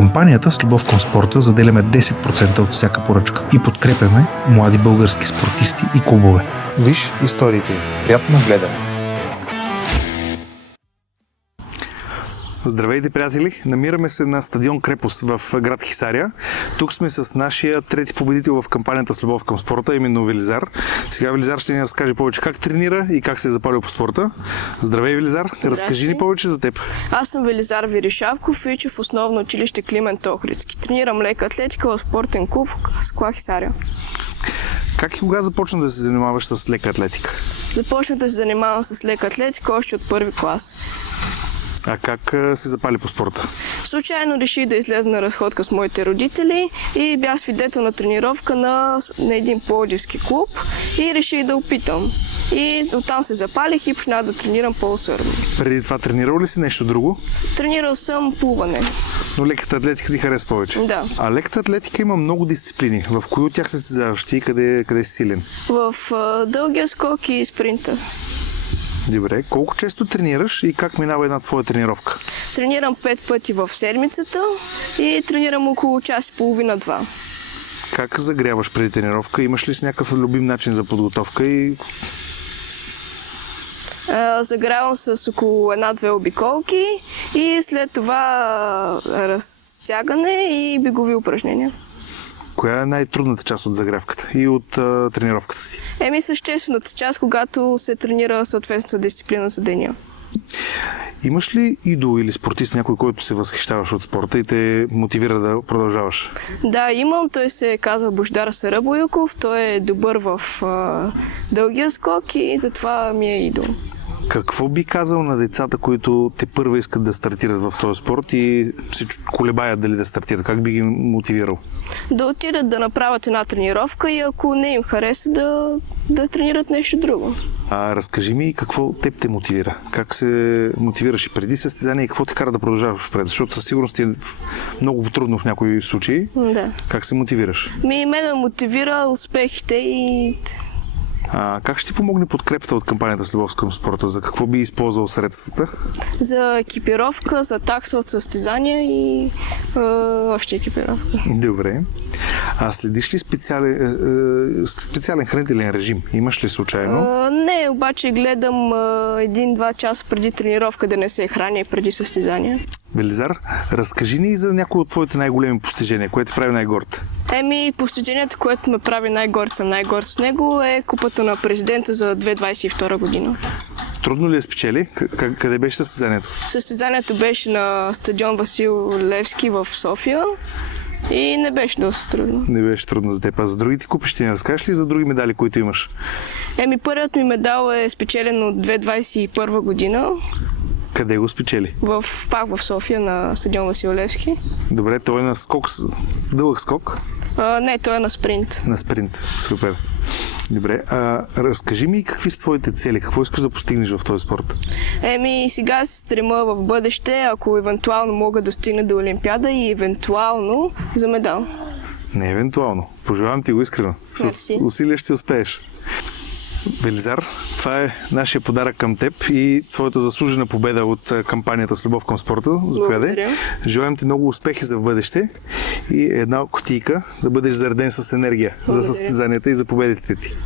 кампанията с любов към спорта заделяме 10% от всяка поръчка и подкрепяме млади български спортисти и клубове. Виж историите им. Приятно гледане! Здравейте, приятели! Намираме се на стадион Крепост в град Хисаря. Тук сме с нашия трети победител в кампанията с любов към спорта, именно Велизар. Сега Велизар ще ни разкаже повече как тренира и как се е запалил по спорта. Здравей, Велизар! Разкажи ни повече за теб. Аз съм Велизар Виришапков и уча в основно училище Климент Охридски. Тренирам лека атлетика в спортен клуб с клас Хисаря. Как и кога започна да се занимаваш с лека атлетика? Започнах да се занимавам с лека атлетика още от първи клас. А как се запали по спорта? Случайно реших да изляза на разходка с моите родители и бях свидетел на тренировка на един пловдивски клуб и реших да опитам. И оттам се запалих и почнах да тренирам по-усърдно. Преди това тренирал ли си нещо друго? Тренирал съм плуване. Но леката атлетика ти харесва повече? Да. А леката атлетика има много дисциплини. В кои от тях се състезаваш ти и къде си силен? В дългия скок и спринта. Добре. Колко често тренираш и как минава една твоя тренировка? Тренирам 5 пъти в седмицата и тренирам около час и половина-два. Как загряваш преди тренировка? Имаш ли си някакъв любим начин за подготовка? Загрявам с около 1-2 обиколки и след това разтягане и бегови упражнения. Коя е най-трудната част от загрявката и от тренировката ти? Съществената част, когато се тренира съответната дисциплина за деня. Имаш ли идол или спортист, някой, който се възхищаваш от спорта и те мотивира да продължаваш? Да, имам. Той се казва Бождар Сарабоюков. Той е добър в дългия скок и затова ми е идол. Какво би казал на децата, които те първа искат да стартират в този спорт и се колебаят дали да стартират? Как би ги мотивирал? Да отидат да направят една тренировка и ако не им хареса, да тренират нещо друго. Разкажи ми какво теб те мотивира. Как се мотивираш и преди състезание и какво те кара да продължаваш впред? Защото със сигурност е много трудно в някои случаи. Да. Как се мотивираш? Мен ме мотивира успехите и... Как ще ти помогне подкрепата от кампанията с любов към спорта? За какво би използвал средствата? За екипировка, за такса от състезания и още екипировка. Добре. Следиш ли специален хранителен режим? Имаш ли случайно? Не, обаче гледам 1-2 часа преди тренировка да не се храня и преди състезания. Велизар, разкажи ни за някои от твоите най-големи постижения, което те прави най-горд. Постижението, което ме прави най-горд с него е купата на президента за 2022 година. Трудно ли е спечели? Къде беше състезанието? Състезанието беше на стадион Васил Левски в София и не беше доста трудно. Не беше трудно за теб. А за другите купи ще ни разкажеш ли за други медали, които имаш? Първият ми медал е спечелен от 2021 година. Къде го спечели? Пак в София на стадион Васил Левски. Добре, той е на скок, дълъг скок? Не, той е на спринт. На спринт, супер. Добре, разкажи ми какви са твоите цели, какво искаш да постигнеш в този спорт? Сега се стремя в бъдеще, ако евентуално мога да стигна до Олимпиада и евентуално за медал. Не евентуално, пожелавам ти го искрено. С усилия ще успееш. Велизар, това е нашия подарък към теб и твоята заслужена победа от кампанията с любов към спорта. Заповядай. Желаем ти много успехи за в бъдеще и една кутийка да бъдеш зареден с енергия за състезанията и за победите ти.